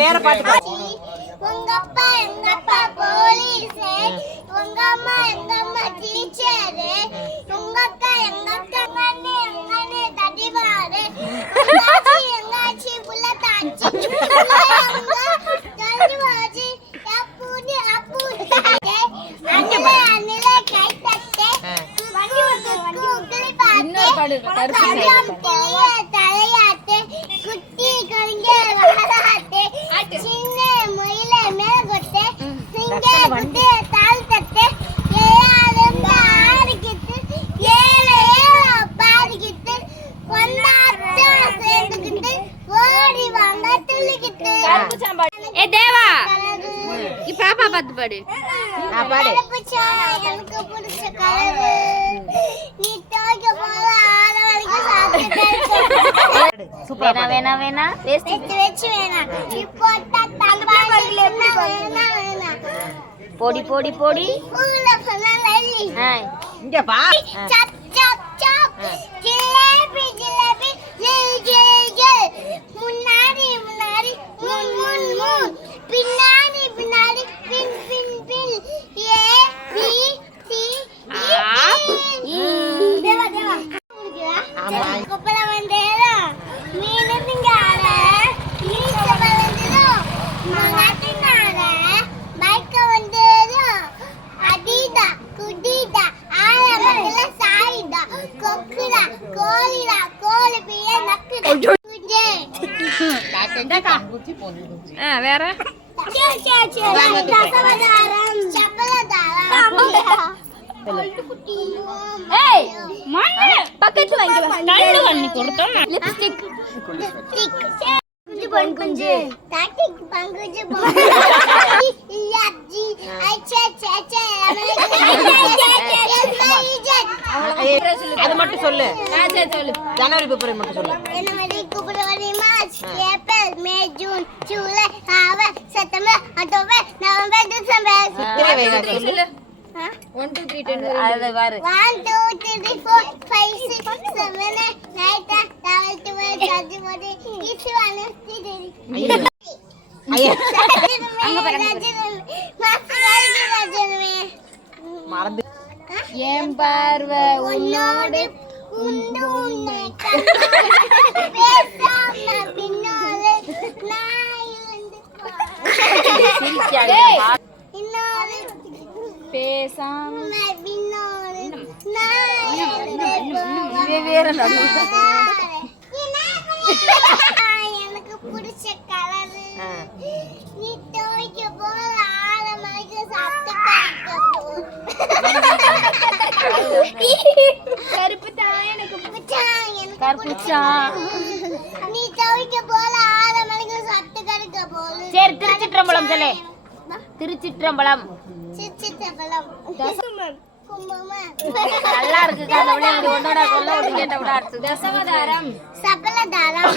வேற பாட்டு உங்க அப்பா எங்க அப்பா போலீஸ், உங்க அம்மா எங்க அம்மா டீச்சர், உங்க அக்கா எங்க அக்கா எங்க அண்ணே தடிமாரு, எங்க ஆச்சி புள்ள தாச்சி தடிமாச்சி அப்புனி அப்புனி அண்ணே அண்ணே கை தட்டே வண்டி உங்களை பாத்து தலையாட்டு குட்டி கங்க வராட்டே சின்ன மயில மேல கொட்டே சிங்க குட்டி தாள் தட்டே ஏழாயிரம் ஆடிக்கிட்டு ஏழு பாடிக்கிட்டு ஒன்னாட்டா சேர்ந்துக்கிட்டு ஓடி வாங்க துள்ளிக்கிட்டு ஏ தேவா பாப்பா பார்த்து பாடு. எனக்கு பிடிச்ச கலரு நீ தோக்க போல 6 வரைக்கும் சாப்பிட்டு வேணா வேணா வெச்சு வேணாம் இப்போ பொடி பொடி பொடி இங்க பா sub sub sub jalebi jalebi ஜில் ஜில் ஜில் முன்னாடி முன்னாடி முன் முன் முன் பின்னாடி பின்னாடி பின் பின் பின் ஏ B C D Deva Deva ஆமா கொப்பள வந்தேரா மீனுங்கால ஈச்ச வளந்ததோ மகாட்டினால பைக்க வந்தேரா அடிடா குடிடா ஆளமல சாயிடா கொக்குடா கோலிடா கோலி பிய நக்குடா குஞ்சே காக்கண்டா குச்சி போனி குச்சி வேற சே சே சே தசவதாரம் சப்பலதாரம் ஏய் மண்ணு பக்கத்துல வாங்கி வா கண்ணு கண்ணி கொடுத்தோம் லிப்ஸ்டிக் குஞ்சு பொன் குஞ்சு டாக்டிக் பங்குஞ்சு பொன் யாஜி ஐச்சே சே சே அது மட்டும் சொல்லு. சரி சொல்லு. ஜனவரி பிப்ரவரி மட்டும் சொல்லு. ஜனவரி பிப்ரவரி மார்ச் ஏப்ரல் மே ஜூன் ஜூலை ஆகஸ்ட் செப்டம்பர் அக்டோபர் நவம்பர் டிசம்பர் சித்திரை வைகாசி சொல்லு. 1 2 3 10 அது பாரு 1 2 3 4 5 6 7 8 9 10 11 12 13 14 ஐயா மறந்து ஏன் பார்வை உன்னோடு உண்டு உன்னை பேசாம பின்னாலே நான் இருந்து இன்னொரு பேசாம பின்னாலே நான் இருந்து வேற எனக்கு பிடிச்ச கலரு நீ துவைக்க போல 6 மணிக்கு சாப்பிட்டு கருப்பு தான் எனக்கு எனக்கு கருப்புச்சா நீ துவைக்க போல 6 மணிக்கு சாப்பிட்டு கடுக்க போல சரி திருச்சிற்றம்பலம் சொல்லு திருச்சிற்றம்பலம் சிச்சித்தபலம் கும்பமம் நல்லா இருக்கு அந்த விளையாடு ஒன்னோட கொல்ல விட்டு கேட்ட விட தசவதாரம் சபலதாரம்